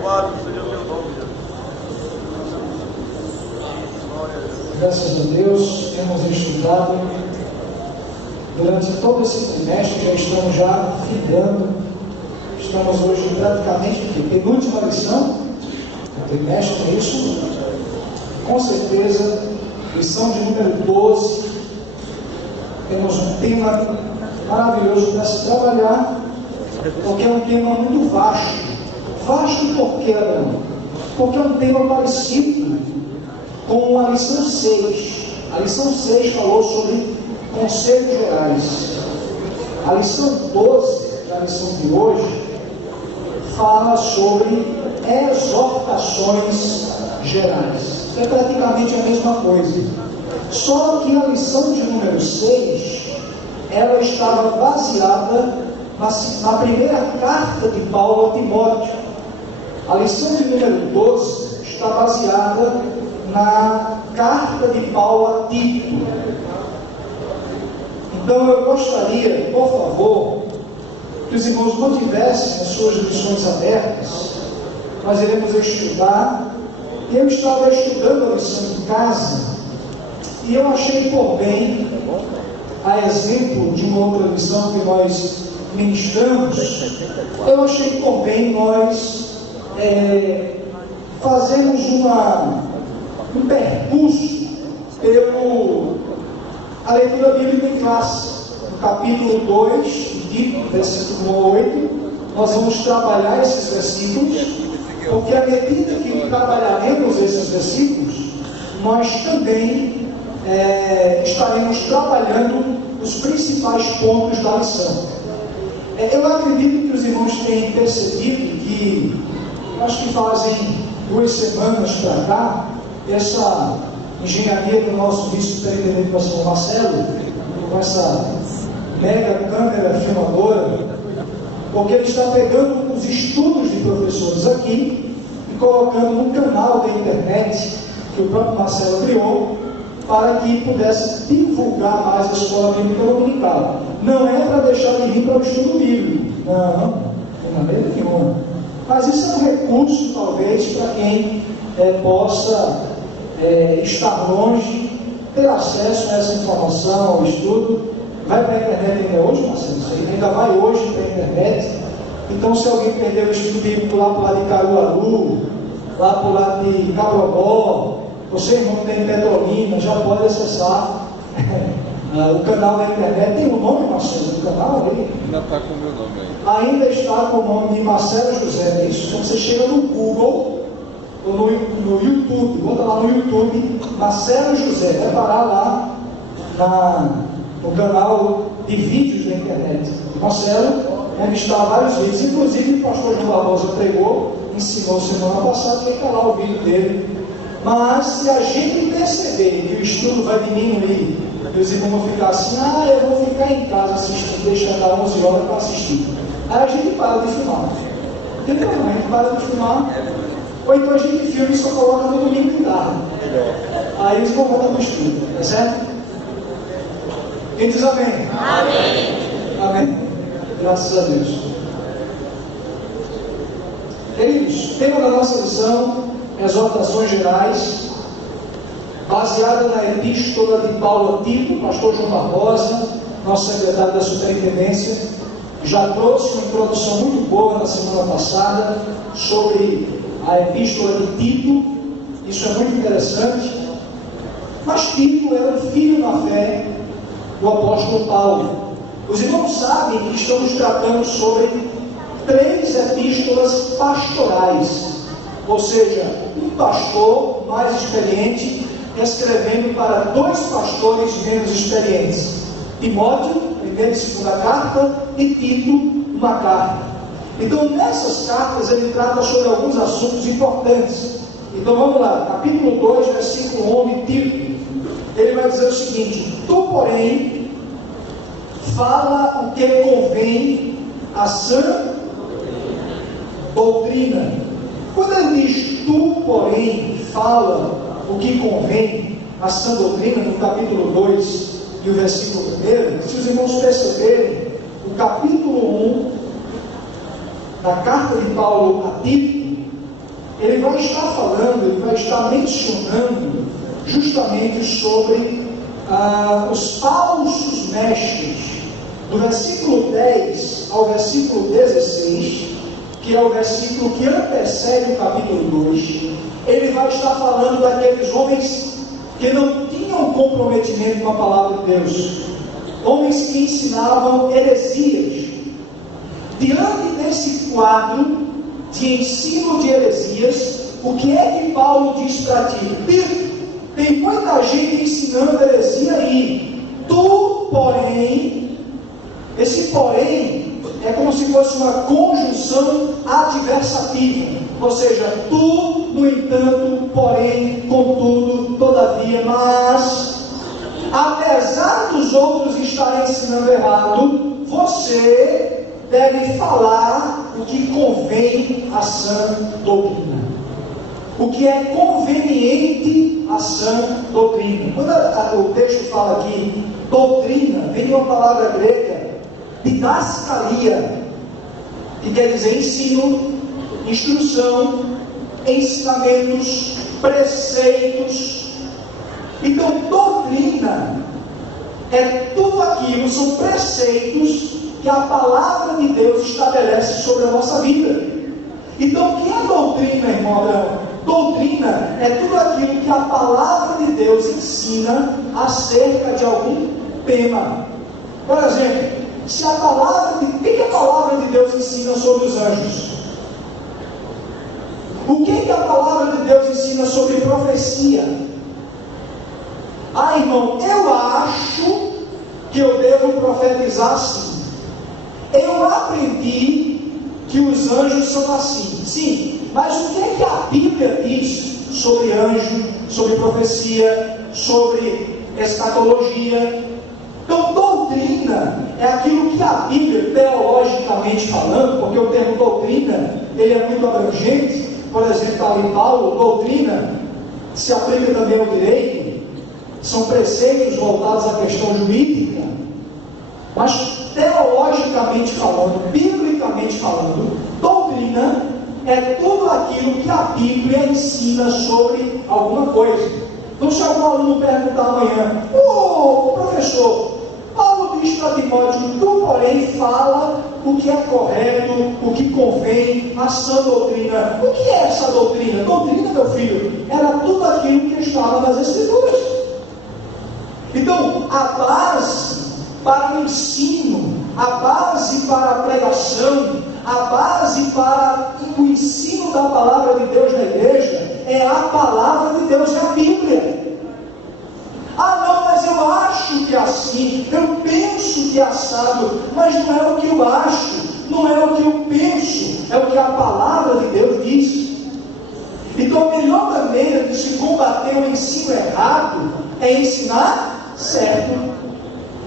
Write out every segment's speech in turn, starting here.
Louvado seja o teu nome, Jesus. Graças a Deus, temos estudado durante todo esse trimestre, já estamos findando. Estamos hoje praticamente aqui, penúltima lição do trimestre, é isso? Com certeza, lição de número 12. Temos um tema maravilhoso para se trabalhar, porque é um tema muito vasto. Vasto por quê, Abraão? Porque é um tema parecido com a lição 6. A lição 6 falou sobre conselhos gerais. A lição 12, a lição de hoje, fala sobre exortações gerais. É praticamente a mesma coisa. Só que a lição de número 6, ela estava baseada na primeira carta de Paulo a Timóteo. A lição de número 12 está baseada na carta de Paulo a Tito. Então eu gostaria, por favor, que os irmãos mantivessem as suas lições abertas. Nós iremos estudar. Eu estava estudando a lição em casa e eu achei por bem, a exemplo de uma outra lição que nós ministramos, eu achei por bem nós fazermos um percurso a leitura bíblica em classe. No capítulo 2, de versículo 8, nós vamos trabalhar esses versículos, porque à medida que trabalharemos esses versículos, nós também estaremos trabalhando os principais pontos da lição. Eu acredito que os irmãos tenham percebido que, acho que fazem 2 semanas para cá, essa engenharia do nosso vice-superintendente, pastor Marcelo, com essa mega câmera filmadora, porque ele está pegando os estudos de professores aqui e colocando no canal da internet que o próprio Marcelo criou, para que pudesse divulgar mais a escola bíblica dominical. Não é para deixar de vir para o estudo bíblico, não, de maneira nenhuma. Mas isso é um recurso, talvez, para quem possa estar longe, ter acesso a essa informação, ao estudo. Vai para a internet ainda hoje, Marcelo? Isso aí ainda vai hoje para a internet. Então, se alguém perdeu o estudo bíblico lá para o lado de Caruaru, lá para o lado de Cabrobó, você, irmão, que tem Petrolina, já pode acessar o canal da internet. Tem o nome, Marcelo, do canal aí? Ainda está com o meu nome aí. Ainda está com o nome de Marcelo José. Isso. Então você chega no Google ou no YouTube, bota lá no YouTube Marcelo José, vai parar lá no canal de vídeos da internet Marcelo, onde está vários vídeos. Inclusive o pastor João Barbosa pregou, ensinou semana passada, fica lá o vídeo dele. Mas se a gente perceber que o estudo vai diminuir, que os irmãos vão ficar assim, eu vou ficar em casa assistindo, deixando dar 11 horas para assistir. Aí a gente para de filmar. Entendeu? A gente para de filmar. Ou então a gente filma e só coloca no domingo de tarde. Aí eles vão voltar no estudo, tá certo? Quem diz amém? Amém. Amém. Graças a Deus. Queridos, tema da nossa lição, exortações gerais, baseada na epístola de Paulo a Tito. Pastor João Barbosa, nosso secretário da superintendência, já trouxe uma introdução muito boa na semana passada sobre a epístola de Tito. Isso é muito interessante. Mas Tito era um filho na fé do apóstolo Paulo. Os irmãos sabem que estamos tratando sobre 3 epístolas pastorais, ou seja, um pastor mais experiente escrevendo para 2 pastores menos experientes: Timóteo, primeira e segunda carta, e Tito, uma carta. Então, nessas cartas ele trata sobre alguns assuntos importantes. Então vamos lá, capítulo 2, versículo 1 de Tito. Ele vai dizer o seguinte: tu, porém, fala o que convém à sã doutrina. Quando ele diz tu, porém, fala o que convém à sã doutrina, no capítulo 2 e o versículo 1, se os irmãos perceberem, o capítulo 1 da carta de Paulo a Tito estar falando, ele vai estar mencionando justamente sobre os falsos mestres. Do versículo 10 ao versículo 16, que é o versículo que antecede o capítulo 2, ele vai estar falando daqueles homens que não tinham comprometimento com a palavra de Deus, homens que ensinavam heresias. Diante desse quadro de ensino de heresias, o que é que Paulo diz para ti? Tem muita gente ensinando heresia aí. Tu, porém, esse porém é como se fosse uma conjunção adversativa. Ou seja, tu, no entanto, porém, contudo, todavia, mas, apesar dos outros estarem ensinando errado, você deve falar o que convém à sã doutrina. O que é conveniente à sã doutrina. Quando o texto fala aqui, doutrina, vem de uma palavra grega, didascalia, que quer dizer ensino, instrução, ensinamentos, preceitos. Então, doutrina é tudo aquilo, são preceitos que a palavra de Deus estabelece sobre a nossa vida. Então, o que é doutrina, irmão Abraão? Doutrina é tudo aquilo que a palavra de Deus ensina acerca de algum tema. Por exemplo, se a palavra o que a palavra de Deus ensina sobre os anjos? O que a palavra de Deus ensina sobre profecia? Irmão, eu acho que eu devo profetizar assim. Eu aprendi que os anjos são assim. Sim, mas o que a Bíblia diz sobre anjo, sobre profecia, sobre escatologia? Então, doutrina é aquilo que a Bíblia, teologicamente falando, porque o termo doutrina, ele é muito abrangente. Por exemplo, está ali Paulo, doutrina se aplica também ao direito, são preceitos voltados à questão jurídica, mas teologicamente falando, biblicamente falando, doutrina é tudo aquilo que a Bíblia ensina sobre alguma coisa. Então, se algum aluno perguntar amanhã, professor, Paulo diz para Timóteo, tu, porém, fala o que é correto, o que convém, a sã doutrina. O que é essa doutrina? Doutrina, meu filho, era tudo aquilo que estava nas Escrituras. Então, a base para o ensino, a base para a pregação, a base para o ensino da palavra de Deus na igreja é a palavra de Deus, é a Bíblia. Não, mas eu acho que é assim, eu penso que é assado, mas não é o que eu acho, não é o que eu penso, é o que a palavra de Deus diz. Então, a melhor maneira de se combater o ensino errado é ensinar certo.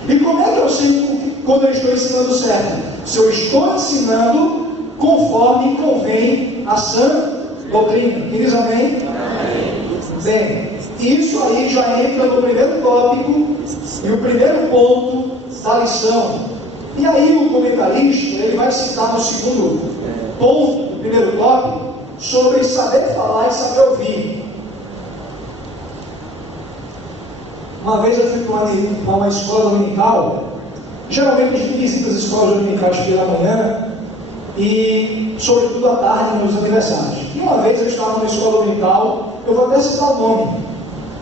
E como é que eu sei quando eu estou ensinando certo? Se eu estou ensinando conforme convém a sã doutrina. Quem diz amém? Amém. Bem, isso aí já entra no primeiro tópico e o primeiro ponto da lição. E aí o comentarista, ele vai citar no segundo ponto do primeiro tópico, sobre saber falar e saber ouvir. Uma vez eu fui para uma escola dominical. Geralmente a gente visita as escolas dominicais pela manhã e, sobretudo, à tarde nos aniversários. E uma vez eu estava numa escola dominical, eu vou até citar o nome,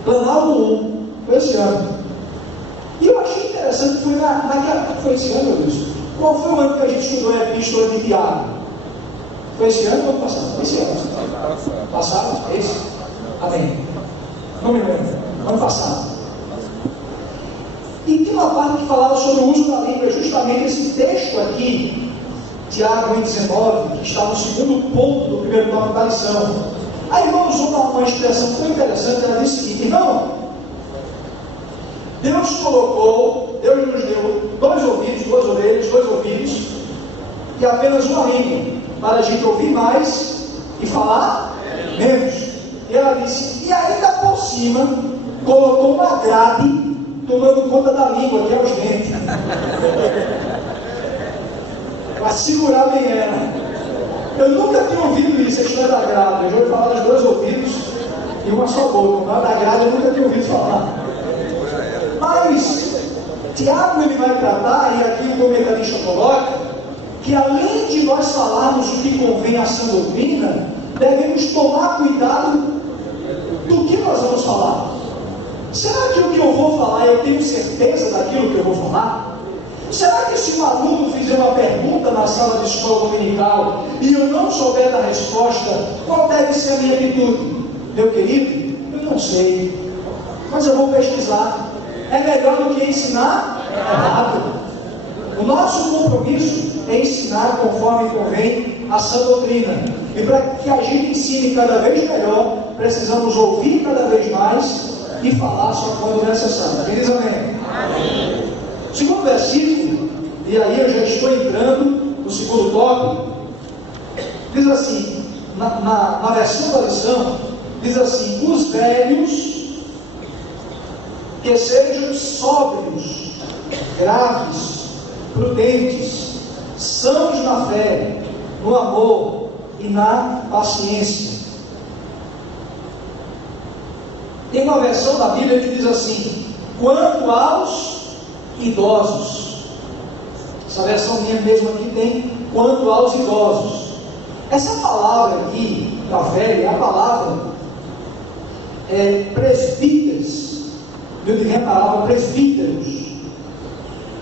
Planalto 1, foi esse ano. E eu achei interessante, foi esse ano, meu Deus. Qual foi o ano que a gente estudou a epístola de Tiago? Foi esse ano ou ano passado? Foi esse ano. Passado? É esse? Amém. Não me lembro. Ano passado. E tinha uma parte que falava sobre o uso da língua, justamente esse texto aqui, Tiago 1,19, que está no segundo ponto do primeiro tópico da lição. A irmã usou uma expressão muito interessante, ela disse o seguinte: irmão, Deus nos deu 2 ouvidos, 2 orelhas, 2 ouvidos, e apenas uma língua, para a gente ouvir mais e falar menos. E ela disse, e ainda por cima, colocou uma grade tomando conta da língua, que é os dentes, para segurar bem ela. Eu nunca tinha ouvido isso, a história da grávida. Eu já ouvi falar dos 2 ouvidos e uma só boca. Mas da grávida eu nunca tinha ouvido falar. Mas Tiago ele vai tratar, e aqui o comentarista coloca, que além de nós falarmos o que convém à sã doutrina, devemos tomar cuidado do que nós vamos falar. Será que o que eu vou falar, eu tenho certeza daquilo que eu vou falar? Será que se um aluno fizer uma pergunta na sala de escola dominical e eu não souber da resposta, qual deve ser a minha atitude? Meu querido, eu não sei, mas eu vou pesquisar. É melhor do que ensinar errado. O nosso compromisso é ensinar conforme convém a sã doutrina. E para que a gente ensine cada vez melhor, precisamos ouvir cada vez mais e falar só quando necessário. Quem diz amém? Amém. Segundo versículo, e aí eu já estou entrando no segundo tópico, diz assim, na versão da lição, diz assim: os velhos que sejam sóbrios, graves, prudentes, sãos na fé, no amor e na paciência. Tem uma versão da Bíblia que diz assim: quanto aos idosos. Essa versão minha mesmo aqui tem quanto aos idosos. Essa palavra aqui, da velha, é a palavra presbíteros. Eu diria a palavra presbíteros,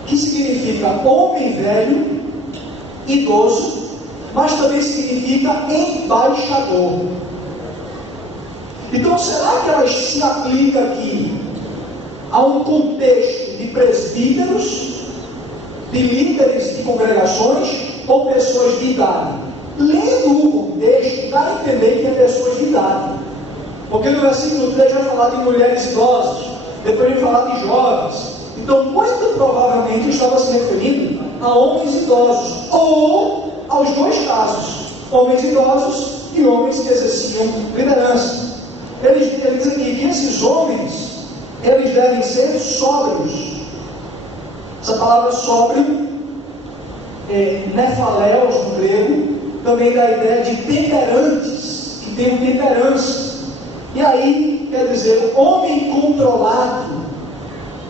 que significa homem velho, idoso, mas também significa embaixador. Então, será que ela se aplica aqui a um contexto de presbíteros, de líderes de congregações ou pessoas de idade? Lendo o contexto, dá a entender que é pessoas de idade, porque no versículo 3 vai falar de mulheres idosas, depois vai falar de jovens. Então, muito provavelmente estava se referindo a homens idosos, ou aos 2 casos, homens idosos e homens que exerciam liderança. Ele diz aqui que esses homens, eles devem ser sóbrios. Essa palavra sóbrio, nefaleos no grego, também dá a ideia de temperantes, que tenham temperança. E aí, quer dizer, homem controlado,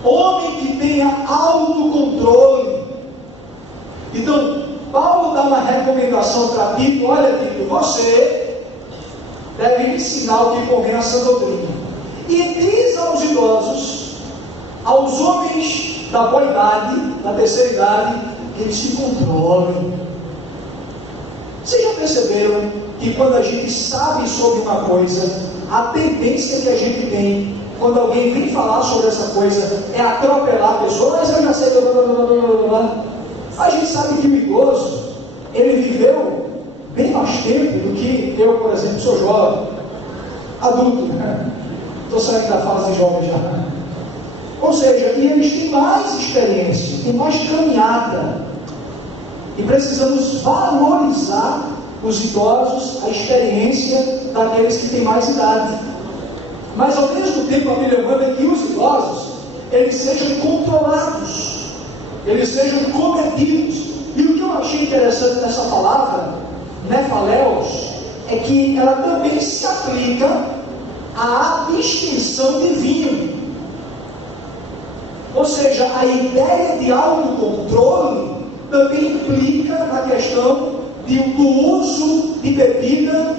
homem que tenha autocontrole. Então, Paulo dá uma recomendação para Tito: olha, Tito, você deve ensinar o que convém à sã doutrina. E diz aos idosos, aos homens da boa idade, da terceira idade, que eles se controlem. Vocês já perceberam que quando a gente sabe sobre uma coisa, a tendência que a gente tem, quando alguém vem falar sobre essa coisa, é atropelar a pessoa? Mas eu já sei, a gente sabe que o idoso, ele viveu bem mais tempo do que eu, por exemplo, sou jovem, adulto, né? Estou saindo da fase jovem já. Ou seja, e eles têm mais experiência, têm mais caminhada. E precisamos valorizar os idosos, a experiência daqueles que têm mais idade. Mas ao mesmo tempo a Bíblia manda que os idosos, eles sejam controlados, eles sejam comedidos. E o que eu achei interessante nessa palavra, nefaleos, é que ela também se aplica à abstenção de vinho. Ou seja, a ideia de autocontrole também implica na questão do uso de bebida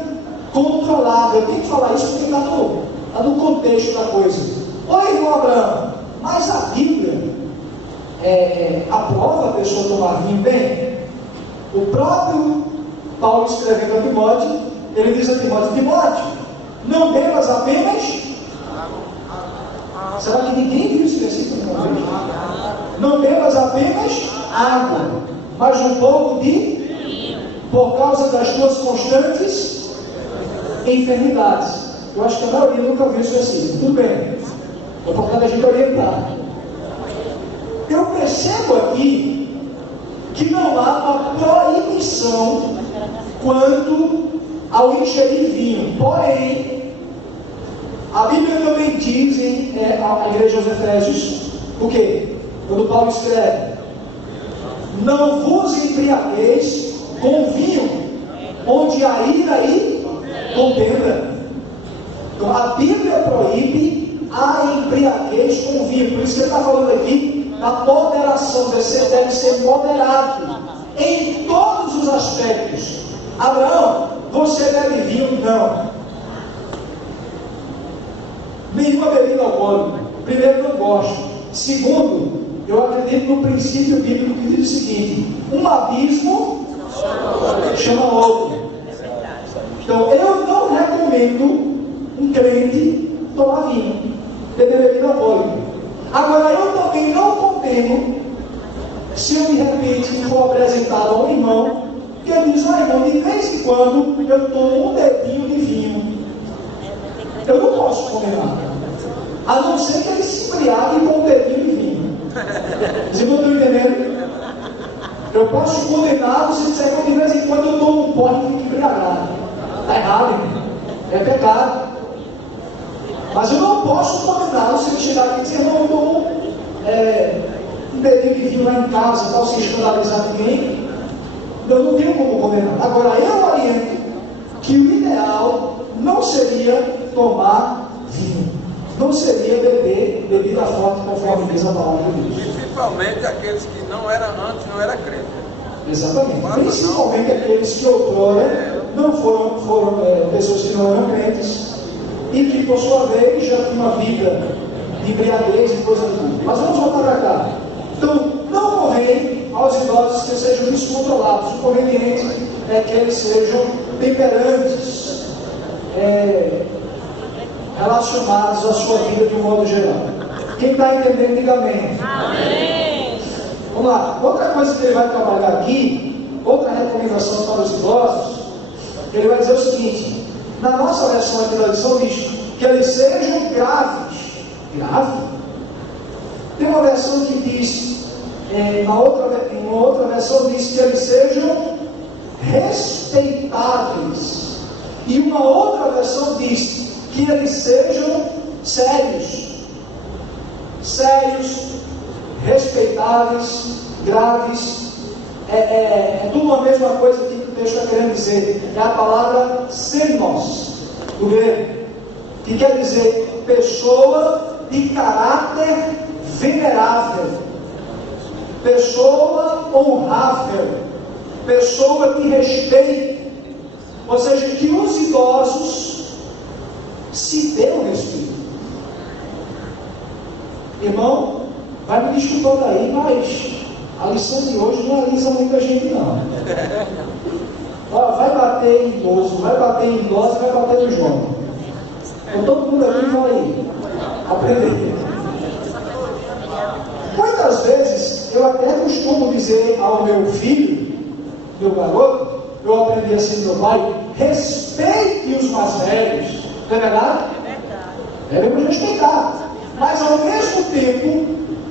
controlada. Eu tenho que falar isso porque está no contexto da coisa. Oi, irmão Abraão, mas a Bíblia aprova a pessoa tomar vinho bem? O próprio Paulo, escrevendo a Timóteo, ele diz a Timóteo, não bebas apenas. Será que ninguém viu esse versículo? Não bebas apenas água, mas um pouco de, por causa das tuas constantes enfermidades. Eu acho que a maioria nunca viu esse versículo. Tudo bem, estou tentando a gente orientar. Eu percebo aqui que não há uma proibição quanto ao ingerir vinho. Porém, a Bíblia também diz a igreja aos Efésios, o quê? Quando Paulo escreve, não vos embriagueis com vinho, onde há ira e contenda. Então a Bíblia proíbe a embriaguez com vinho. Por isso que ele está falando aqui da moderação. Você deve ser moderado em todos os aspectos. Abraão, você bebe vinho? Não. Nenhuma bebida alcoólica. Primeiro, não gosto. Segundo, eu acredito no princípio bíblico que diz o seguinte: um abismo chama outro. Então, eu não recomendo um crente tomar vinho, beber bebida alcoólica. Agora, eu também não condeno se eu de repente for apresentado a um irmão que ele diz: irmão, de vez em quando eu tomo um dedinho de vinho. Eu não posso condenar, a não ser que ele se embriague com um dedinho de vinho. Vocês não estão entendendo? Eu posso condená-lo se disser que de vez em quando eu tomo um pote e fico embriagado. Está errado, irmão. É pecado. Mas eu não posso condená-lo se ele chegar aqui e dizer: irmão, eu tomo um dedinho de vinho lá em casa e tal, sem escandalizar ninguém. Eu não tenho como condenar. Agora, eu oriento que o ideal não seria tomar vinho. Não seria beber bebida forte, conforme diz a palavra de Deus. Principalmente aqueles que não eram antes, não eram crentes. Exatamente. Principalmente aqueles que outrora não foram pessoas que não eram crentes e que, por sua vez, já tinham uma vida de embriaguez e coisa do tipo. Mas vamos voltar para cá. Então, não convém aos idosos que sejam descontrolados. O conveniente é que eles sejam temperantes, relacionados à sua vida de um modo geral. Quem está entendendo, diga amém. Amém. Vamos lá. Outra coisa que ele vai trabalhar aqui, outra recomendação para os idosos, ele vai dizer o seguinte: na nossa versão aqui da lição diz que eles sejam graves. Grave? Tem uma versão que diz, em uma outra versão diz que eles sejam respeitáveis. E uma outra versão diz que eles sejam sérios. Sérios, respeitáveis, graves. É tudo a mesma coisa que o texto está querendo dizer. É a palavra senos, do grego, que quer dizer pessoa de caráter venerável, pessoa honrável, pessoa de respeito. Ou seja, que os idosos se dêem respeito. Irmão, vai me desculpando aí, mas a lição de hoje não alisa muita gente, não. Vai bater em idoso, vai bater em idosa, vai bater no jovem. Então todo mundo aqui vai aprender. Muitas vezes, eu até costumo dizer ao meu filho, meu garoto, eu aprendi assim do meu pai: respeite os mais velhos. Não é verdade? Devemos respeitar. Mas ao mesmo tempo,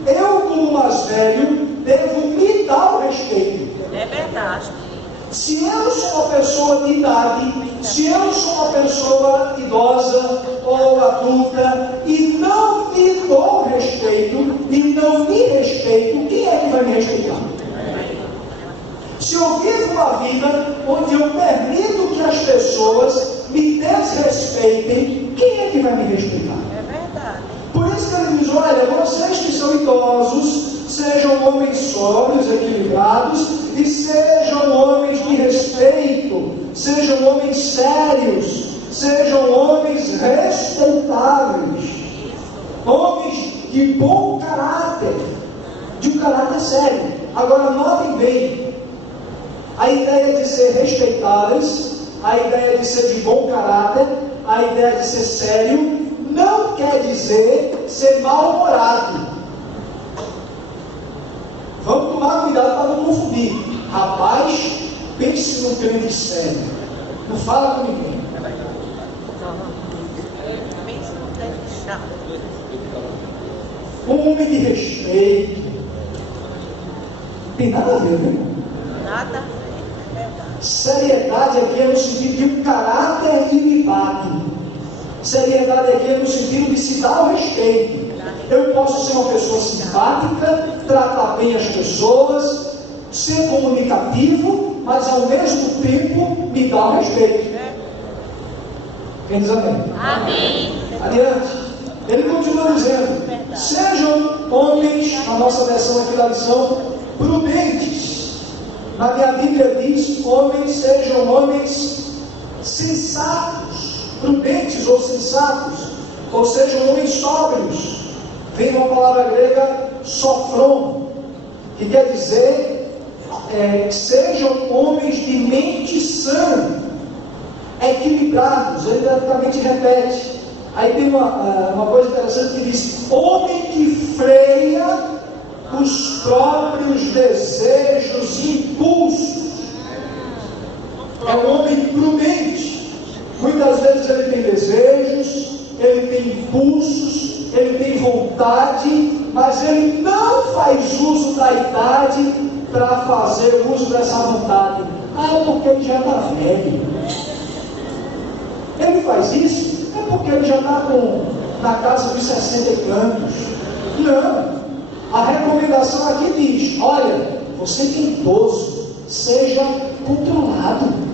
eu, como mais velho, devo me dar o respeito. É verdade. Se eu sou uma pessoa de idade, se eu sou uma pessoa idosa ou adulta e não me dou respeito e não me respeito, quem é que vai me respeitar? Se eu vivo uma vida onde eu permito que as pessoas me desrespeitem, quem é que vai me respeitar? É verdade. Por isso que ele diz: olha, vocês que são idosos, sejam homens sóbrios, equilibrados, e sejam homens de respeito, sejam homens sérios, sejam homens respeitáveis, homens de bom caráter, de um caráter sério. Agora, notem bem, a ideia de ser respeitáveis, a ideia de ser de bom caráter, a ideia de ser sério, não quer dizer ser mal-humorado. Vamos tomar cuidado para não confundir. Rapaz, pense num crente sério. Não fala com ninguém. Pense num crente chato. Um homem de respeito. Não tem nada a ver, né? Nada. É verdade. Seriedade aqui é no sentido de um caráter ilibado. Seriedade aqui é no sentido de se dar o respeito. Eu posso ser uma pessoa simpática, tratar bem as pessoas, ser comunicativo, mas ao mesmo tempo me dá o respeito. Quem diz amém? Amém. Adiante. Ele continua dizendo: sejam homens, na nossa versão aqui da lição, prudentes. Na minha Bíblia diz: homens, sejam homens sensatos, prudentes ou sensatos, ou sejam homens sóbrios. Vem uma palavra grega, sofron, que quer dizer sejam homens de mente sã, equilibrados. Ele praticamente repete. Aí tem uma coisa interessante que diz: homem que freia os próprios desejos e impulsos. É um homem prudente. Muitas vezes ele tem desejos, ele tem impulsos, ele tem vontade, mas ele não faz uso da idade para fazer uso dessa vontade. É porque ele já está velho. Ele faz isso porque ele já está na casa dos 60 e tantos. Não. A recomendação aqui diz: olha, você que é idoso, seja controlado.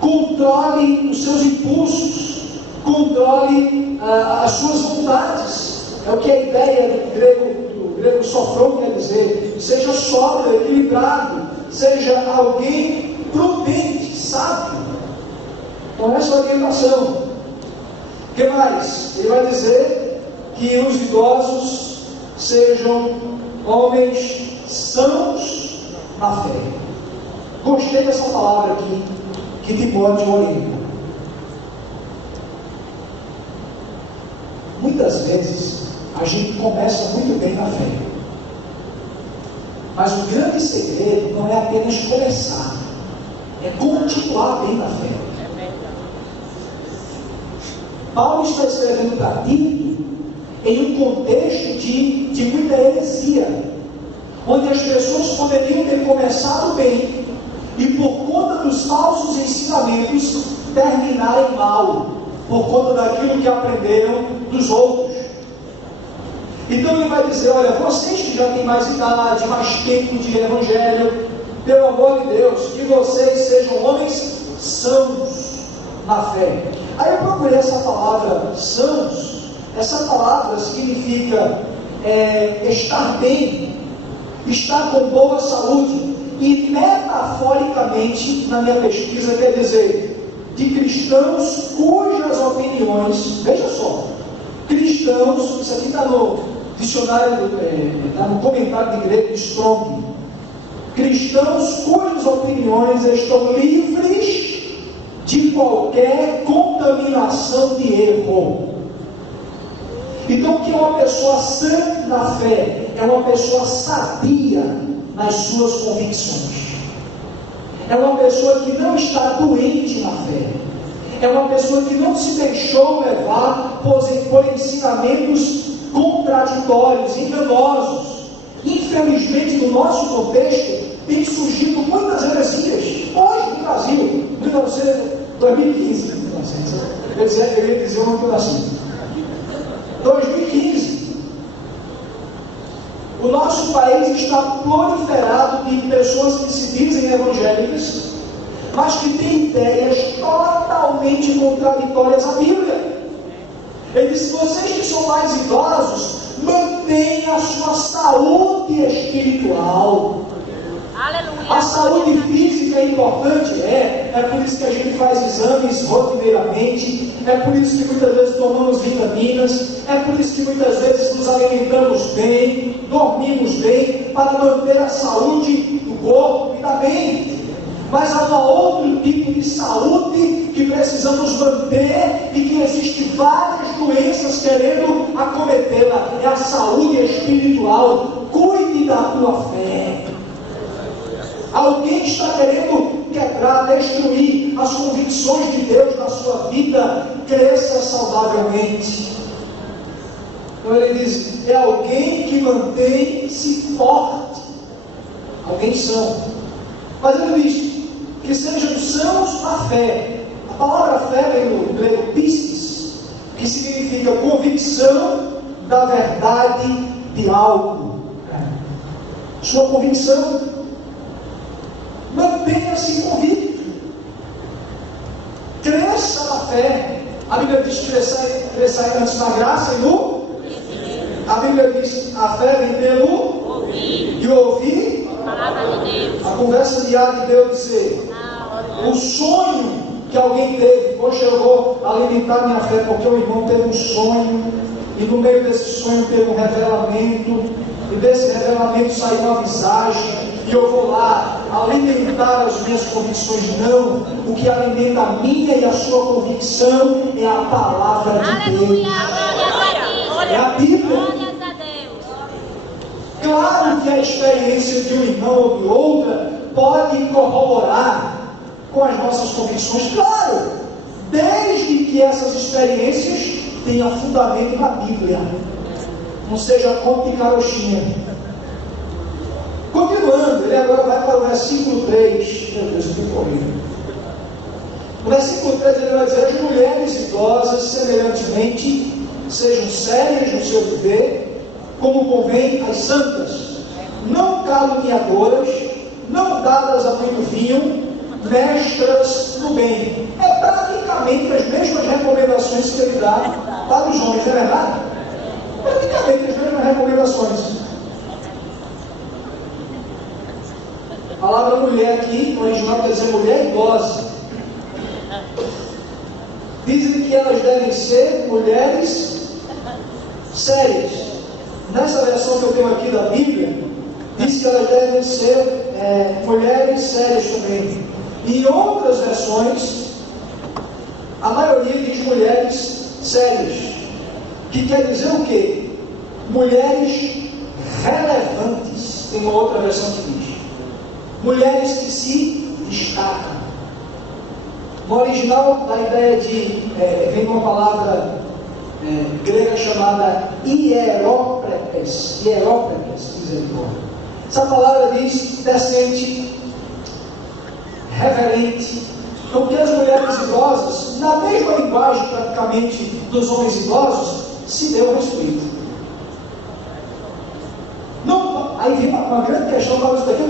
Controle os seus impulsos. Controle as suas vontades. É o que a ideia do grego sofrão quer dizer. Seja sóbrio, equilibrado. Seja alguém prudente, sábio. Então essa é a orientação. O que mais? Ele vai dizer que os idosos sejam homens sãos na fé. Gostei dessa palavra aqui que Timóteo orienta. Muitas vezes a gente começa muito bem na fé, mas o grande segredo não é apenas começar, é continuar bem na fé. Paulo está escrevendo para Tito em um contexto de muita heresia, onde as pessoas poderiam ter começado bem e, por conta dos falsos ensinamentos, terminarem mal, por conta daquilo que aprenderam dos outros. Então ele vai dizer: olha, vocês que já têm mais idade, mais tempo de evangelho, pelo amor de Deus, que vocês sejam homens sãos na fé. Aí eu procurei essa palavra sãos. Essa palavra significa estar bem, estar com boa saúde, e metaforicamente, na minha pesquisa, quer dizer de cristãos cujas opiniões, veja só, cristãos, isso aqui está no dicionário, está no comentário de grego de Strong, cristãos cujas opiniões estão livres de qualquer contaminação de erro. Então, o que é uma pessoa sã na fé? É uma pessoa sadia nas suas convicções. É uma pessoa que não está doente na fé. É uma pessoa que não se deixou levar por ensinamentos contraditórios, enganosos. Infelizmente, no nosso contexto, tem surgido muitas heresias. Hoje, no Brasil, 2015, eu ia dizer uma coisa assim. 2015, o nosso país está proliferado de pessoas que se dizem evangélicas, mas que têm ideias totalmente contraditórias à Bíblia. Ele disse: vocês que são mais idosos, mantenham a sua saúde espiritual. Aleluia. A saúde física é importante, é por isso que a gente faz exames rotineiramente, é por isso que muitas vezes tomamos vitaminas, é por isso que muitas vezes nos alimentamos bem, dormimos bem, para manter a saúde do corpo e da mente. Mas há um outro tipo de saúde que precisamos manter e que existem várias doenças querendo acometê-la. É a saúde espiritual. Cuide da tua fé. Alguém está querendo quebrar, destruir as convicções de Deus na sua vida. Cresça saudavelmente. Então ele diz: é alguém que mantém-se forte. Alguém são. Mas ele diz que sejam sãos na fé. A palavra fé vem do grego pistis, que significa convicção da verdade de algo. Sua convicção. Mantenha-se convicto. fé. A Bíblia diz crescer antes na graça e no... A Bíblia diz, a fé vem pelo... E ouvir... Palavra de Deus. A conversa diária de Deus dizer... O sonho que alguém teve, poxa, eu vou alimentar minha fé, porque o irmão teve um sonho, e no meio desse sonho teve um revelamento, e desse revelamento saiu uma visagem, e eu vou lá alimentar as minhas convicções. Não, o que alimenta a minha e a sua convicção é a palavra de Deus, Aleluia. Glórias é a a Deus. Bíblia. Glórias a Deus. Claro que a experiência de um irmão ou de outra pode corroborar com as nossas convicções, claro, desde que essas experiências tenham fundamento na Bíblia, não seja conto de carochinha. Continuando, ele agora vai para o versículo 3. Meu Deus, que horrível. No versículo 3 ele vai dizer: as mulheres idosas, semelhantemente, sejam sérias no seu viver, como convém às santas, não caluniadoras, não dadas a muito vinho, mestras do bem. É praticamente as mesmas recomendações que ele dá para os homens, não é verdade? Praticamente as mesmas recomendações. A palavra mulher aqui, no original, quer dizer mulher idosa. Dizem que elas devem ser mulheres sérias. Nessa versão que eu tenho aqui da Bíblia, diz que elas devem ser mulheres sérias também. Em outras versões, a maioria diz mulheres sérias, que quer dizer o quê? Mulheres relevantes. Tem uma outra versão que diz mulheres que se destacam. No original, a ideia de vem uma palavra grega chamada hierópretes, misericórdia. Essa palavra diz decente, reverente. Então, que as mulheres idosas, na mesma linguagem praticamente dos homens idosos, se deu respeito. Não, aí vem uma grande questão para isso daqui,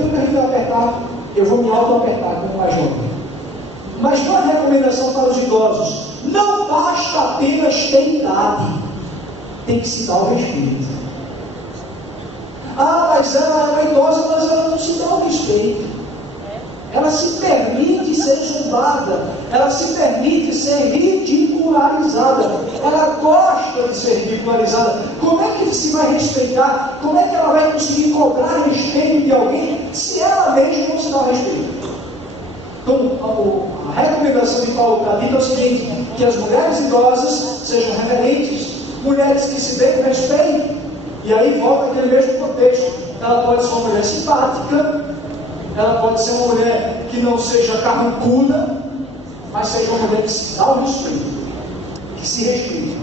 eu vou me auto-apertar como mais jovem. Mas uma recomendação para os idosos: não basta apenas ter idade, tem que se dar o respeito. Ah, mas ela é uma idosa, mas ela não se dá o respeito. Ela se permite ser zombada, ela se permite ser ridicularizada, ela gosta de ser ridicularizada. Como é que se vai respeitar? Como é que ela vai conseguir cobrar respeito de alguém se ela mesma não se dá o respeito? Então, a recomendação de Paulo para a Bíblia é o seguinte: que as mulheres idosas sejam reverentes, mulheres que se deem respeito. E aí volta aquele mesmo contexto. Ela pode ser uma mulher simpática, ela pode ser uma mulher que não seja carrancuda, mas seja uma mulher que se dá o respeito, que se respeita,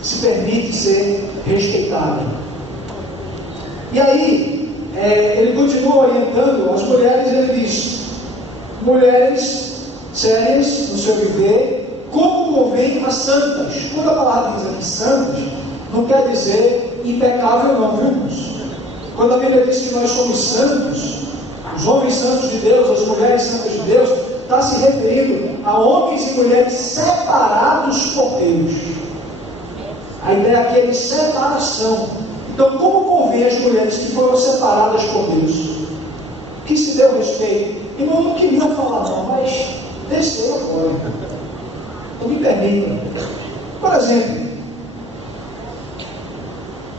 que se permite ser respeitada. E aí, ele continua orientando as mulheres. Ele diz: mulheres sérias no seu viver, como convém às santas. Quando a palavra diz aqui santas, não quer dizer impecável, não, irmãos. Quando a Bíblia diz que nós somos santos, os homens santos de Deus, as mulheres santas de Deus, está se referindo a homens e mulheres separados por Deus. A ideia aqui é de separação. Então, como convém às mulheres que foram separadas por Deus, que se deu respeito? Eu não queria falar não, mas desceu agora. Então me permitam. Por exemplo,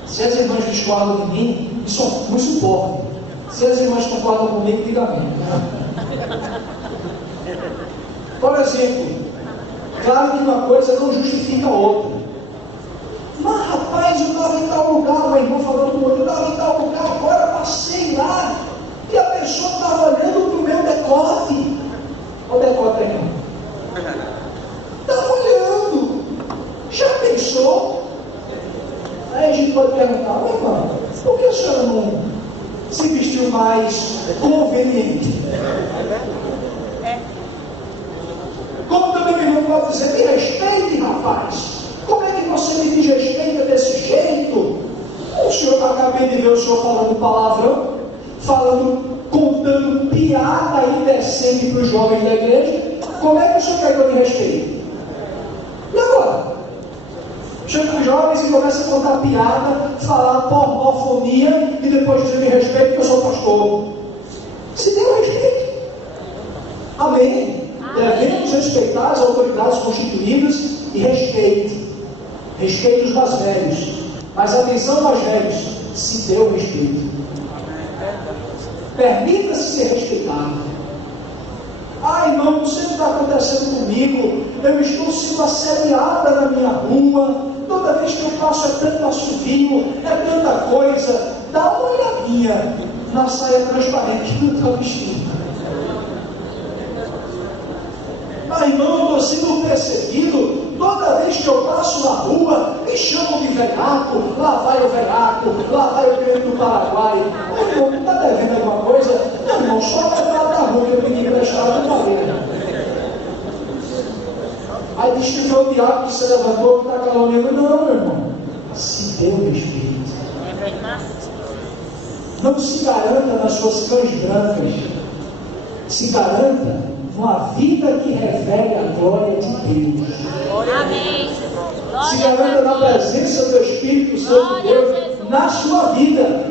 se as irmãs discordam de mim, isso não suportam. Se as irmãs concordam comigo, diga amém. Por exemplo, claro que uma coisa não justifica a outra. Mas rapaz, eu estava em tal lugar, o irmão falando com o outro, eu estava em tal lugar, agora passei lá, e a pessoa estava olhando para o meu decote. Olha o decote aí, irmão. Estava olhando. Já pensou? Aí a gente pode perguntar: ô irmão, por que a senhora não se vestiu mais conveniente? Como também o irmão pode dizer: me respeite, rapaz. Como é que você me desrespeita desse jeito? O senhor, acabei de ver o senhor falando palavrão, contando piada indecente para os jovens da igreja. Como é que o senhor quer que eu me respeite? jovens e começa a contar piada, falar pornofonia e depois dizer: me respeito que eu sou pastor. Se deu respeito. Amém. Devemos respeitar as autoridades constituídas e respeito os mais velhos. Mas atenção, mais velhos, se deu respeito. Permita-se ser respeitado. Irmão, não sei o que está acontecendo comigo. Eu estou sendo assediada na minha rua. Toda vez que eu passo é tanto assovio, é tanta coisa. Dá uma olhadinha na saia transparente que não está vestindo. Irmão, eu estou sendo perseguido. Toda vez que eu passo na rua, me chamam de velhaco. Lá vai o velhaco, lá vai o crente do Paraguai. Irmão, não está devendo alguma coisa? Não, irmão, só vai para da rua que eu pedi emprestado do Bahia. Aí diz que o diabo que se levantou, que está caluniando. Não, meu irmão. Se deu respeito. Não se garanta nas suas cães brancas. Se garanta uma vida que revele a glória de Deus. Amém. Se garanta na presença do Espírito Santo de Deus na sua vida.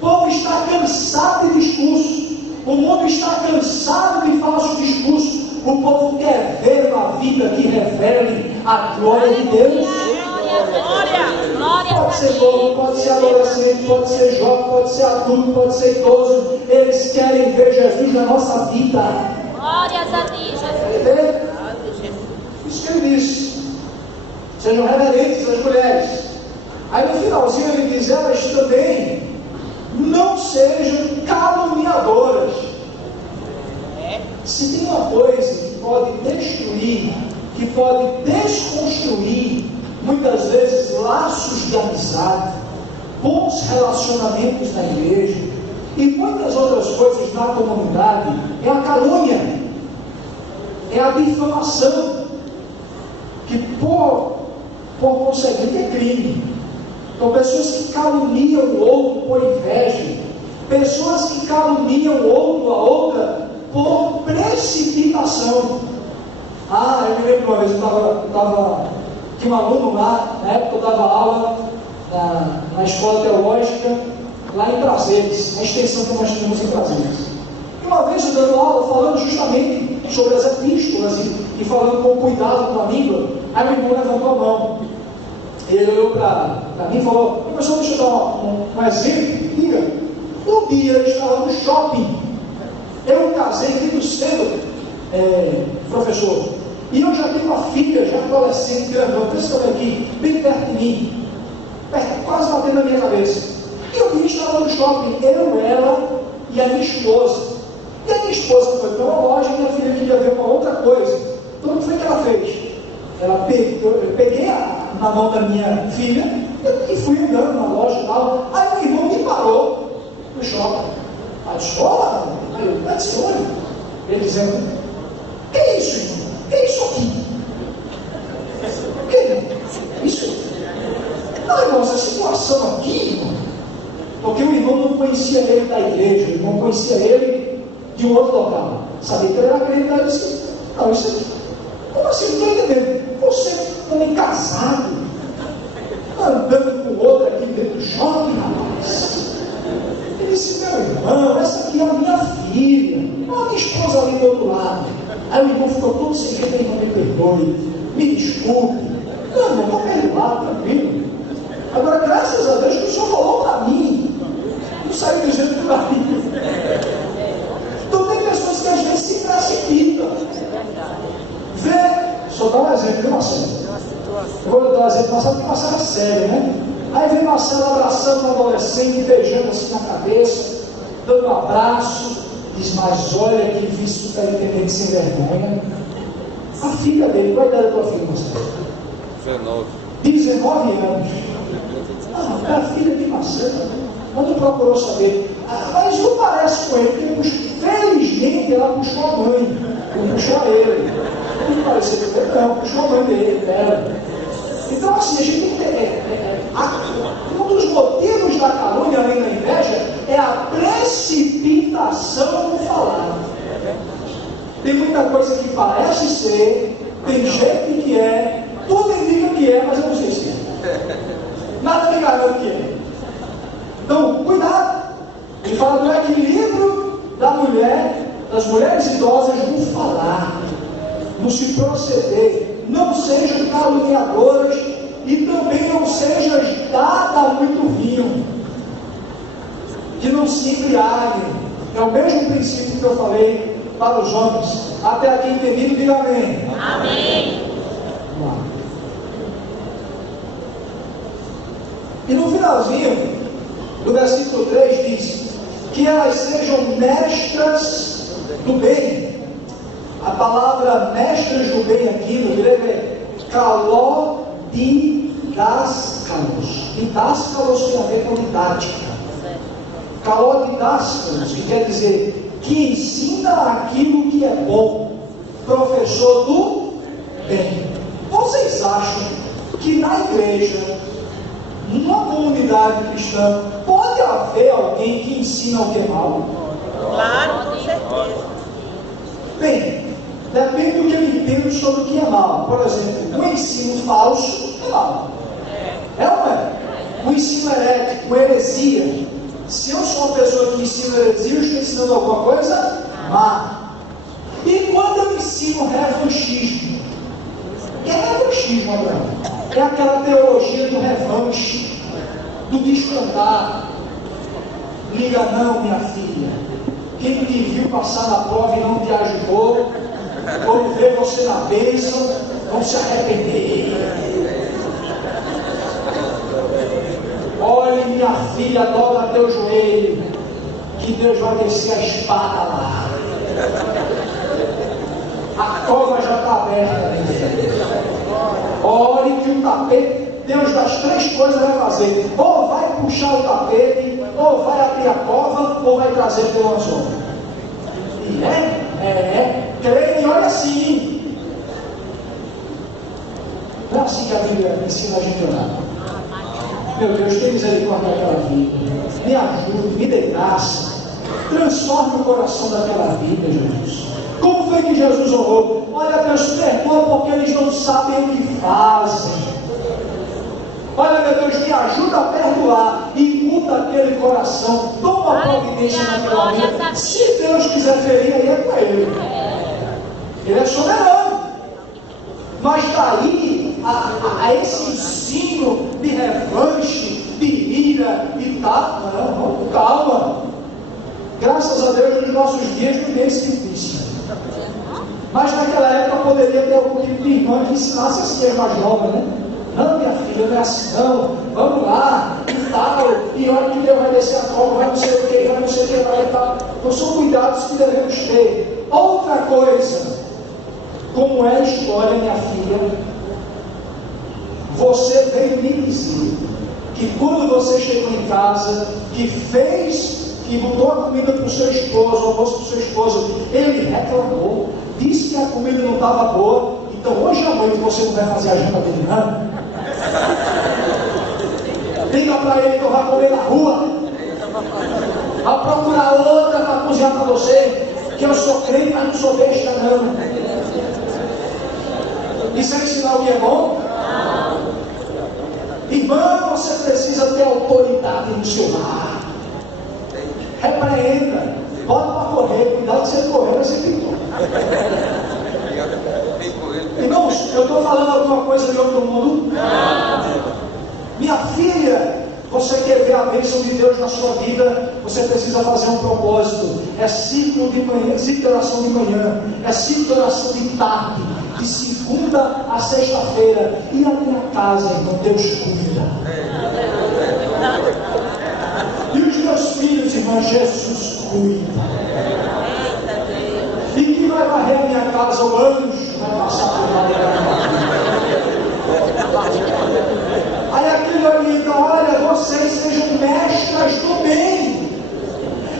O povo está cansado de discurso. O mundo está cansado de falso discurso. O povo quer ver uma vida que revele a glória de Deus. Pode ser novo, pode ser adolescente, pode ser jovem, pode ser adulto, pode ser idoso. Eles querem ver Jesus na nossa vida. Glórias a Deus. Isso que ele disse. Sejam reverentes as mulheres. Aí no finalzinho ele diz: elas também não sejam caluniadoras. Se tem uma coisa que pode destruir, que pode desconstruir, muitas vezes, laços de amizade, bons relacionamentos na igreja e muitas outras coisas na comunidade, é a calúnia, é a difamação, que por conseguinte é crime. Então, pessoas que caluniam o outro por inveja, pessoas que caluniam o outro a outra por precipitação. Eu me lembro uma vez, tinha um aluno lá, na época eu dava aula na escola teológica, lá em Prazeres, na extensão que nós tínhamos em Prazeres. E uma vez eu dando aula, falando justamente sobre as epístolas e falando com cuidado com a língua, aí meu irmão levantou a mão. E ele olhou para mim e falou: professor, deixa eu dar um exemplo. Um dia eu estava no shopping. Eu casei muito cedo, professor. E eu já tenho uma filha, já adolescente, grandão, pensando aqui, bem perto de mim, quase batendo na minha cabeça. E um dia estava no shopping, eu, ela e a minha esposa. E a minha esposa foi para uma loja e minha filha queria ver uma outra coisa. Então o que foi que ela fez? Eu peguei na mão da minha filha e fui andando na loja e tal. Aí o irmão me parou no shopping. A escola? Aí eu disse: olha. Ele dizendo: que é isso, irmão? Que é isso aqui? O que é isso? Não, irmão, essa situação aqui, irmão, porque o irmão não conhecia ele da igreja, o irmão conhecia ele de um outro local. Sabia que ele era crente, ele disse: não, isso aqui. Como assim? Não estou entendendo. Você também casado, andando com outro aqui dentro do shopping, rapaz. Ele disse: meu irmão, essa aqui é a minha filha, a minha esposa ali do outro lado. Aí o irmão ficou todo sem jeito: irmão, me perdoe, me desculpe. Não, irmão, vou perdoar, tranquilo. Agora, graças a Deus que o Senhor falou para mim, não saiu do jeito que para mim. Então tem pessoas que às vezes se precipitam. Só dar um exemplo, viu, Marcelo? Eu vou dar um exemplo, Marcelo, porque Marcelo é sério, né? Aí vem Marcelo abraçando um adolescente, beijando assim na cabeça, dando um abraço, diz: mas olha que vice superintendente sem vergonha. A filha dele, qual a idade da tua filha, Marcelo? 19 anos. É a filha de Marcelo. Quando procurou saber, mas não parece com ele, porque felizmente ela puxou a mãe, não puxou a ele. Não parecia com ele, não, puxou a mãe dela. Então, assim, a gente tem que ter. Um dos motivos da calúnia, além da inveja, é a precipitação no falar. Tem muita coisa que parece ser, tem jeito que é, tudo indica que é, mas eu não sei se é. se proceder, não sejam caluniadoras e também não sejam dadas a muito vinho, que não se embriaguem. É o mesmo princípio que eu falei para os homens. Até aqui entendido, diga amém. Amém. Vamos lá. E no finalzinho do versículo 3 diz que elas sejam mestras do bem. A palavra mestras do bem aqui no grego é kalodidáskalos. Didáskalos tem a ver com didática. Kalodidáskalos, que quer dizer que ensina aquilo que é bom, professor do bem. Vocês acham que na igreja, numa comunidade cristã, pode haver alguém que ensina o que é mal? Claro, com certeza. Bem, depende do que eu entendo sobre o que é mal. Por exemplo, o ensino falso é mal. É ou não é? O ensino herético, heresia. Se eu sou uma pessoa que ensina heresia, eu estou ensinando alguma coisa má. E quando eu ensino revanchismo? O que é revanchismo, Abraão? É aquela teologia do revanche, do descontar. Liga não, minha filha. Quem te viu passar na prova e não te ajudou, quando vê você na bênção, vão se arrepender. Olhe, minha filha, dobra teu joelho, que Deus vai descer a espada lá. A cova já está aberta. Olhe que o tapete, Deus das três coisas vai fazer: ou vai puxar o tapete, ou vai abrir a cova, ou vai trazer teu anzol. E creio e olha assim. Não é assim que a Bíblia ensina a gente a orar. Meu Deus, tem misericórdia daquela vida. Me ajude, me dê graça. Transforme o coração daquela vida, Jesus. Como foi que Jesus orou? Olha, Deus, perdoa porque eles não sabem o que fazem. Olha, meu Deus, me ajuda a perdoar e muda aquele coração. Toma providência naquela vida. Se Deus quiser ferir, aí é com ele. Ele é soberano. Mas daí a esse ensino de revanche, de ira, de tal, não, calma. Graças a Deus, nos nossos dias não tem esse tipo de ensino. Mas naquela época poderia ter algum tipo de irmã que ensinasse as que é mais nova, né? Não, minha filha, não é assim não. Vamos lá, e tal. E olha que Deus vai descer a cova, vai não sei o que, vai não sei o que, vai e tal. Então são cuidados que devemos ter. Outra coisa, como é a história, minha filha, você veio me dizer que quando você chegou em casa, que botou a comida para o seu esposo, o almoço para o seu esposo, ele reclamou, disse que a comida não estava boa. Então hoje à noite você não vai fazer a janta dele, não? Liga para ele que eu vou comer na rua. Vai procurar outra para cozinhar para você, que eu sou crente, mas não sou besta, não. Isso é ensinar o que é bom? Irmão, você precisa ter autoridade no seu lar. Repreenda. Bota para correr. Cuidado de você correr, vai ser pior. Irmãos, eu estou falando alguma coisa de outro mundo? Minha filha, você quer ver a bênção de Deus na sua vida? Você precisa fazer um propósito. É ciclo de manhã, ciclo de oração de manhã, é ciclo de oração de tarde, de segunda a sexta-feira. E a minha casa, irmão, Deus cuida. E os meus filhos, irmão, Jesus cuida. E quem vai varrer a minha casa? O anjo vai passar por lá. Aí aquele orienta: olha, vocês sejam mestras do bem.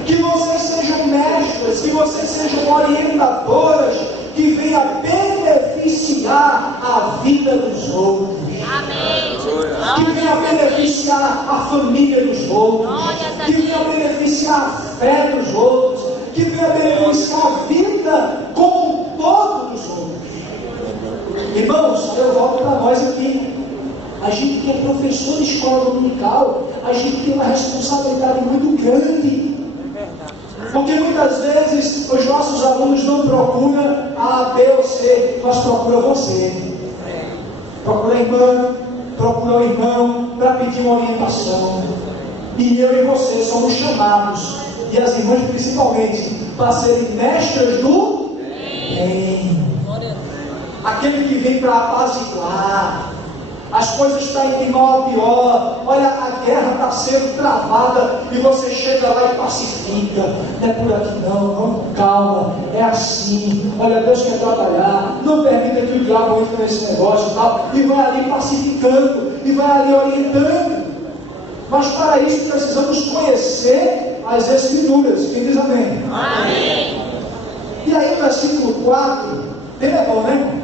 Que vocês sejam mestras, que vocês sejam orientadoras, que venham beneficiar a vida dos outros. Amém. Que venha beneficiar a família dos outros, que venha beneficiar a fé dos outros, que venha beneficiar a vida como um todo dos outros. Irmãos, eu volto para nós aqui. A gente que é professor de escola dominical, a gente tem uma responsabilidade muito grande. Porque muitas vezes os nossos alunos não procuram A, B ou C, mas procuram você. Procura a irmã, procura o irmão para pedir uma orientação. E eu e você somos chamados, e as irmãs principalmente, para serem mestras do bem. Aquele que vem para apaziguar. As coisas estão indo de mal a pior. Olha, a guerra está sendo travada e você chega lá e pacifica. Não é por aqui não, vamos com calma. É assim. Olha, Deus quer trabalhar. Não permita que o diabo entre nesse negócio e tal. E vai ali pacificando. E vai ali orientando. Mas para isso precisamos conhecer as Escrituras. Quem diz amém? Amém. E aí no versículo 4, ele é bom, né?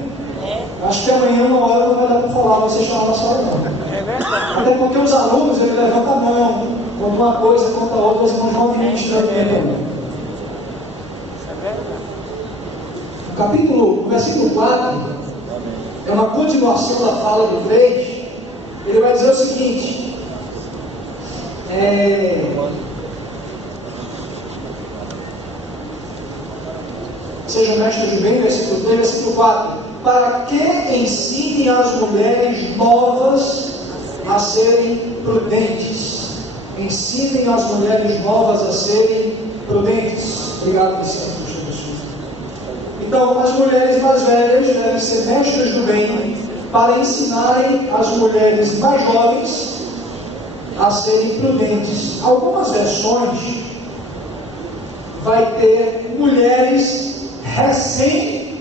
Acho que amanhã, uma hora, não vai dar para falar, vocês estão na nossa hora, não. É verdade. Até porque os alunos, eles levantam a mão, quando uma coisa conta a outra, eles não vão administrando bem. O versículo 4, é uma continuação da fala do 3, ele vai dizer o seguinte, seja mestre de bem, versículo 3, versículo 4, para que ensinem as mulheres novas a serem prudentes. Ensinem as mulheres novas a serem prudentes. Obrigado, Cristiano. Então, as mulheres mais velhas devem ser mestras do bem para ensinarem as mulheres mais jovens a serem prudentes. Algumas versões vai ter mulheres recém-casadas.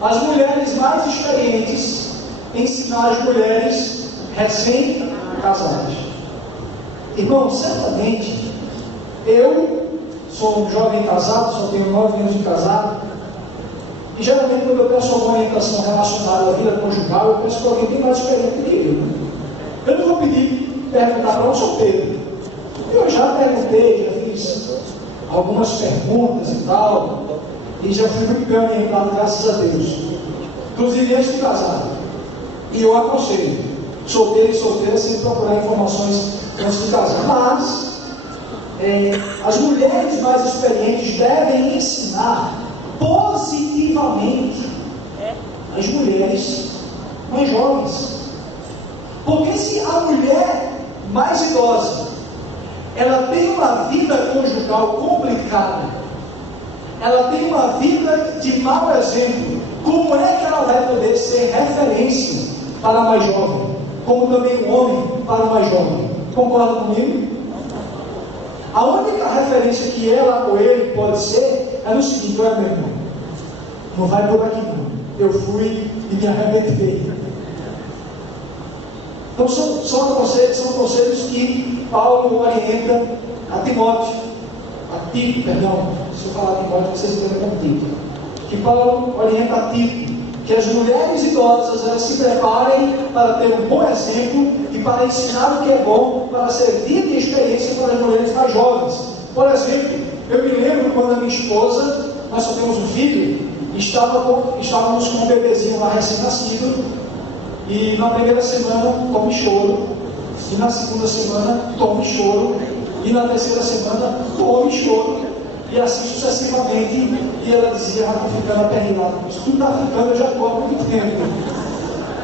As mulheres mais experientes ensinar as mulheres recém-casadas. Irmão, certamente, eu sou um jovem casado, só tenho 9 anos de casado, e geralmente quando eu peço alguma orientação relacionada à vida conjugal, eu peço para alguém bem mais experiente do que eu. Eu não vou perguntar para um solteiro. Eu já perguntei, já fiz algumas perguntas e tal, e já fui muito bem orientado, graças a Deus. Inclusive antes de casar. E eu aconselho, solteiro e solteira, sempre procurar informações antes de casar. Mas, as mulheres mais experientes devem ensinar positivamente as mulheres mais jovens. Porque se a mulher mais idosa, ela tem uma vida conjugal complicada, ela tem uma vida de mau exemplo, como é que ela vai poder ser referência para a mais jovem? Como também um homem para o mais jovem. Concorda comigo? A única referência que ela ou ele pode ser é no seguinte: olha, meu irmão, não vai por aqui não. Eu fui e me arrebentei. Então são conselhos que Paulo orienta a Timóteo, a Tito, perdão, se eu falar Timóteo, vocês entendem como Tito. Que Paulo orienta a Tito, que as mulheres idosas elas se preparem para ter um bom exemplo e para ensinar o que é bom, para servir de experiência para as mulheres mais jovens. Por exemplo, eu me lembro quando a minha esposa, nós só temos um filho, estávamos com um bebezinho lá recém-nascido, e na primeira semana tome choro, e na segunda semana tome choro, e na terceira semana tome choro, e assim sucessivamente. E ela dizia: já estou ficando aperreado, se tu está ficando, eu já estou há muito tempo.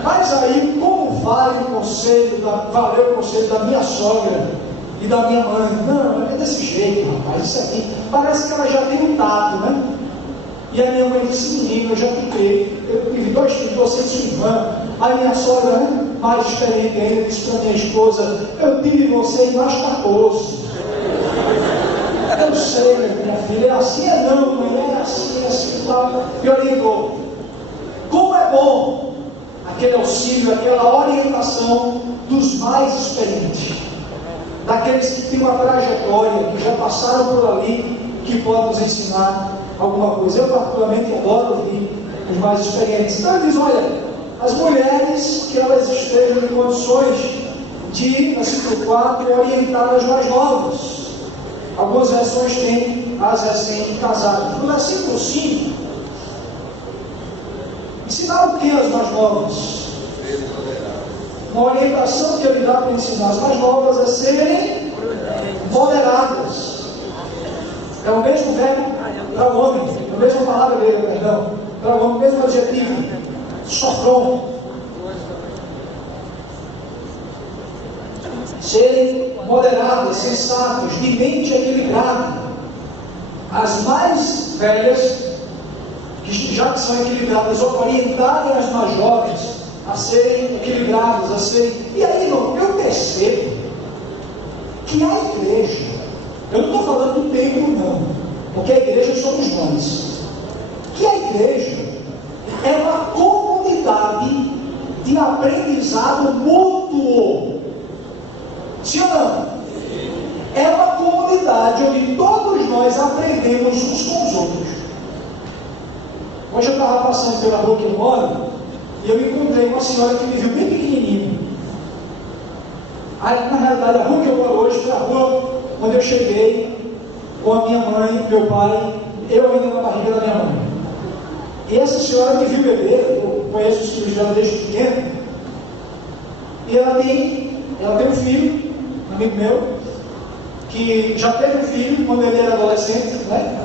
Mas aí, como valeu o conselho da minha sogra e da minha mãe? Não, é desse jeito, rapaz, isso aqui parece que ela já tem um tato, né? E a minha mãe disse: menino, eu já fiquei, eu tive 2 filhos, você e sua irmã. A minha sogra, né, mais experiente ainda, disse para minha esposa: eu tive você e mais 14. Eu sei, minha filha, é assim, não, mãe, é assim, tal. E orientou. Como é bom aquele auxílio, aquela orientação dos mais experientes, daqueles que têm uma trajetória, que já passaram por ali, que podem nos ensinar alguma coisa. Eu particularmente adoro ouvir os mais experientes. Então ele diz: olha, as mulheres que elas estejam em condições de, versículo 4, orientar as mais novas. Algumas versões têm as recém-casadas. No versículo 5, ensinar o que às mais novas? Uma orientação que ele dá para ensinar as mais novas é serem moderadas. É o mesmo verbo para o homem, a mesma palavra dele, perdão, para o homem, o mesmo adjetivo, sofrom. Serem moderadas, sensatas, de mente equilibrada. As mais velhas, já que são equilibradas, orientarem as mais jovens a serem equilibradas, a serem... E aí, irmão, eu percebo que a igreja, eu não estou falando do templo não, porque a igreja somos nós, que a igreja é uma comunidade de aprendizado mútuo. Sim ou não? É uma comunidade onde todos nós aprendemos uns com os outros. Hoje eu estava passando pela rua que eu moro e eu encontrei uma senhora que me viu bem pequenininho. Aí, na realidade, a rua que eu moro hoje foi a rua onde eu cheguei com a minha mãe, meu pai, eu ainda na barriga da minha mãe. E essa senhora me viu bebê, eu conheço os filhos dela desde pequeno, e ela tem um filho, um amigo meu, que já teve um filho quando ele era adolescente, né?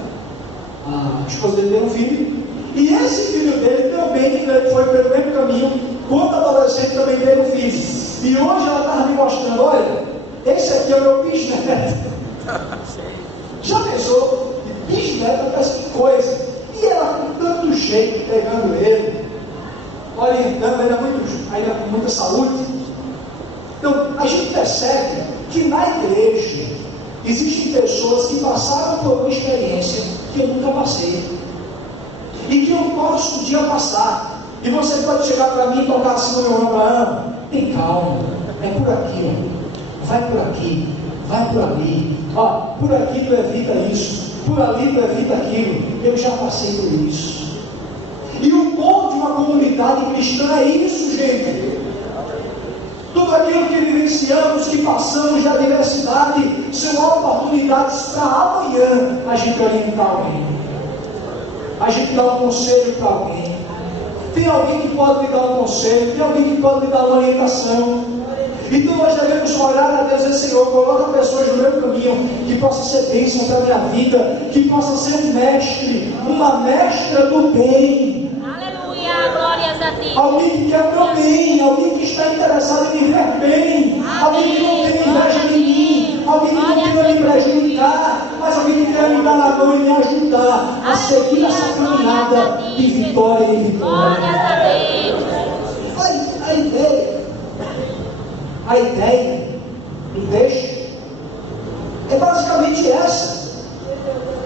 A esposa dele teve um filho, e esse filho dele também foi pelo mesmo caminho, quando adolescente também teve um filho. E hoje ela estava me mostrando, olha, esse aqui é o meu bisneto. Já pensou? Bisneto, parece que coisa. E ela com tanto jeito, pegando ele, orientando, ainda com muita saúde. Então, a gente percebe que na igreja existem pessoas que passaram por uma experiência que eu nunca passei e que eu posso um dia passar. E você pode chegar para mim e tocar assim no meu ombro: Abraão, tem calma, é por aqui, ó. Vai por aqui, vai por ali, ó, por aqui tu evita isso, por ali tu evita aquilo. Eu já passei por isso. E o bom de uma comunidade cristã é isso, gente. Tudo aquilo que vivenciamos, que passamos de adversidade, são oportunidades para amanhã a gente orientar alguém, a gente dar um conselho para alguém. Tem alguém que pode me dar um conselho, tem alguém que pode me dar uma orientação. Então nós devemos orar a Deus e dizer: Senhor, coloca pessoas no meu caminho que possam ser bênção para a minha vida, que possam ser um mestre, uma mestra do bem. Aleluia, glórias a Deus. Alguém que quer o meu bem, alguém que está interessado em me ver bem, alguém que não tem inveja de mim, alguém que não quer me prejudicar, mas alguém que quer me dar na mão e me ajudar a seguir essa caminhada de vitória em vitória. Glórias a Deus. A ideia do texto é basicamente essa.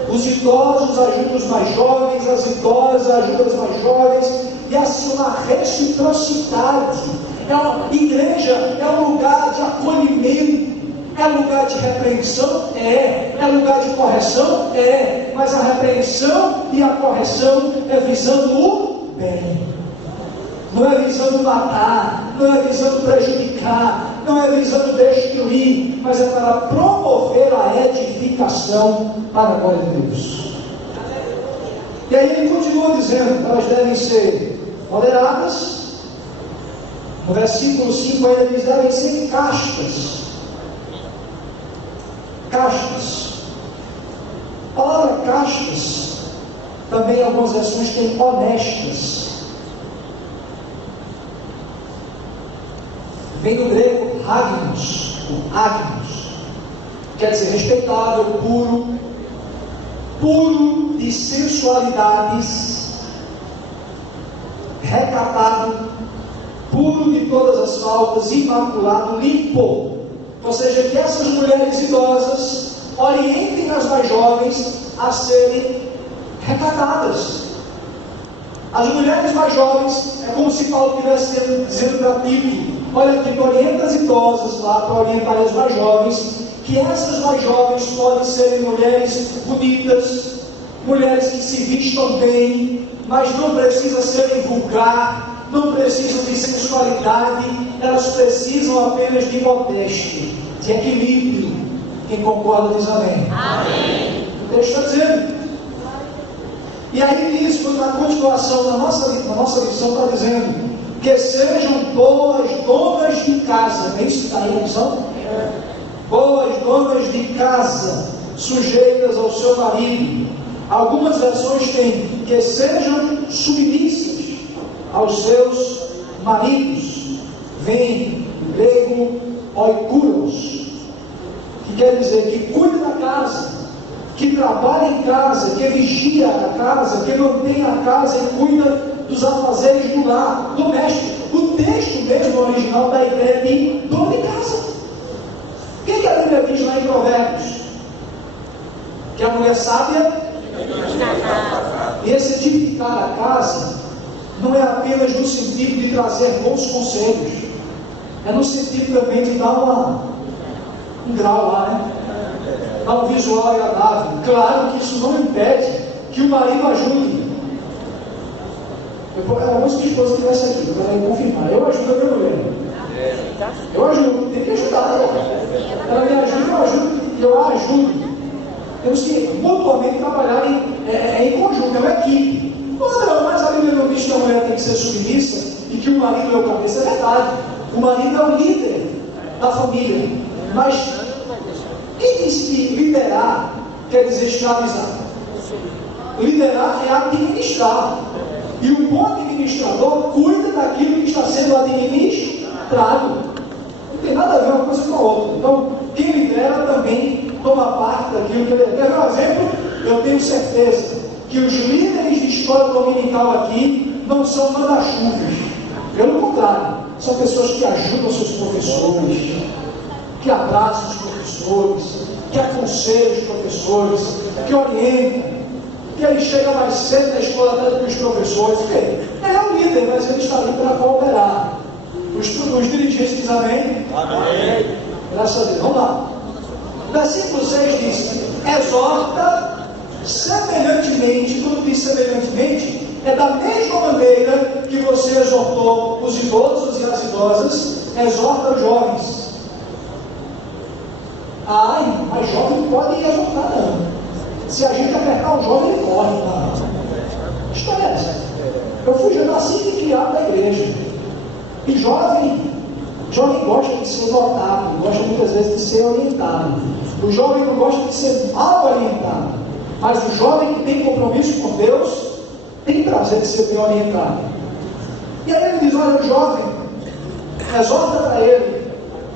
Os idosos ajudam os mais jovens, as idosas ajudam os mais jovens, e assim uma reciprocidade. A igreja é um lugar de acolhimento, é lugar de repreensão? É lugar de correção? Mas a repreensão e a correção é visando o bem. Não é visando matar, não é visando prejudicar, não é visando destruir, mas é para promover a edificação para a glória de Deus. E aí ele continua dizendo: elas devem ser moderadas. No versículo 5 ainda diz: devem ser castas. Castas. A palavra castas, também em algumas versões tem honestas. Vem do grego agnos, quer dizer respeitável, puro de sensualidades, recatado, puro de todas as faltas, imaculado, limpo. Ou seja, que essas mulheres idosas orientem as mais jovens a serem recatadas. As mulheres mais jovens, é como se Paulo estivesse dizendo para Tito: olha aqui, tu orienta as idosas lá para orientar as mais jovens, que essas mais jovens podem ser mulheres bonitas, mulheres que se vistam bem, mas não precisam ser vulgar, não precisam de sensualidade, elas precisam apenas de modéstia, de equilíbrio. Quem concorda diz amém. Amém. O texto está dizendo. E aí diz, na continuação da nossa lição, está dizendo: que sejam boas donas de casa. É isso que está aí na lição? Boas donas de casa, sujeitas ao seu marido. Algumas versões têm que sejam submissas aos seus maridos. Vem do grego oikuros, que quer dizer que cuida da casa, que trabalha em casa, que vigia a casa, que mantém a casa e cuida dos afazeres do lar, doméstico. O texto mesmo original da ideia de dona de casa. O que a Bíblia diz lá em Provérbios? Que a mulher sábia e esse edificar a casa não é apenas no sentido de trazer bons conselhos, é no sentido também de dar um grau lá, né? Dar um visual agradável. Claro que isso não impede que o marido ajude. Era bom se minha esposa estivesse aqui para confirmar. Eu ajudo a minha mulher. Eu ajudo, tem que ajudar. Ela me ajuda, eu a ajudo. Temos que mutuamente trabalhar em conjunto, é uma equipe. Não, mas a Bíblia não diz que a mulher tem que ser submissa e que o marido é o cabeça. É verdade. O marido é o líder da família. Mas quem disse que liderar quer dizer escravizar? Liderar é administrar. E o bom administrador cuida daquilo que está sendo administrado. Não tem nada a ver uma coisa com a outra. Então, quem lidera também toma parte daquilo que ele... Quer ver um exemplo? Eu tenho certeza que os líderes de escola dominical aqui não são manda-chuvas. Pelo contrário, são pessoas que ajudam seus professores, que abraçam os professores, que aconselham os professores, que orientam, que ele chega mais cedo na escola até que os professores. É o líder, mas ele está ali para cooperar. Os dirigentes dizem amém? Amém. Graças a Deus. Vamos lá. Versículo 6 diz: exorta semelhantemente. Quando diz semelhantemente, é da mesma maneira que você exortou os idosos e as idosas, exorta os jovens. Mas jovem não pode exortar, não. Se a gente apertar o jovem, ele corre. Não. História é essa. Eu fui nascido e criado na igreja. E jovem gosta de ser notado, gosta muitas vezes de ser orientado. O jovem não gosta de ser mal orientado. Mas o jovem que tem compromisso com Deus tem prazer de ser bem orientado. E aí ele diz: olha, o jovem, exorta para ele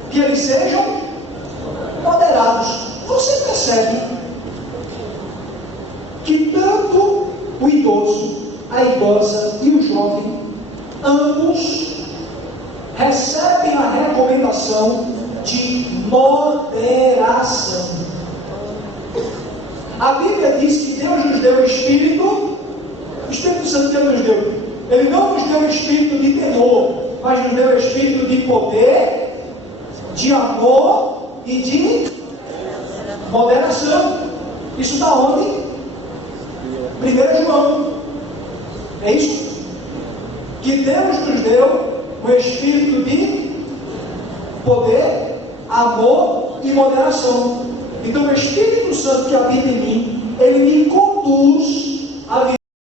que eles sejam moderados. Você percebe que tanto o idoso, a idosa e o jovem, ambos recebem a recomendação de moderação. A Bíblia diz que Deus nos deu o Espírito Santo que Ele nos deu. Ele não nos deu o espírito de temor, mas nos deu o espírito de poder, de amor e de moderação. Isso está onde? 1 João. É isso? Que Deus nos deu o espírito de poder, amor e moderação. Então o Espírito Santo que habita em mim, ele me conduz a viver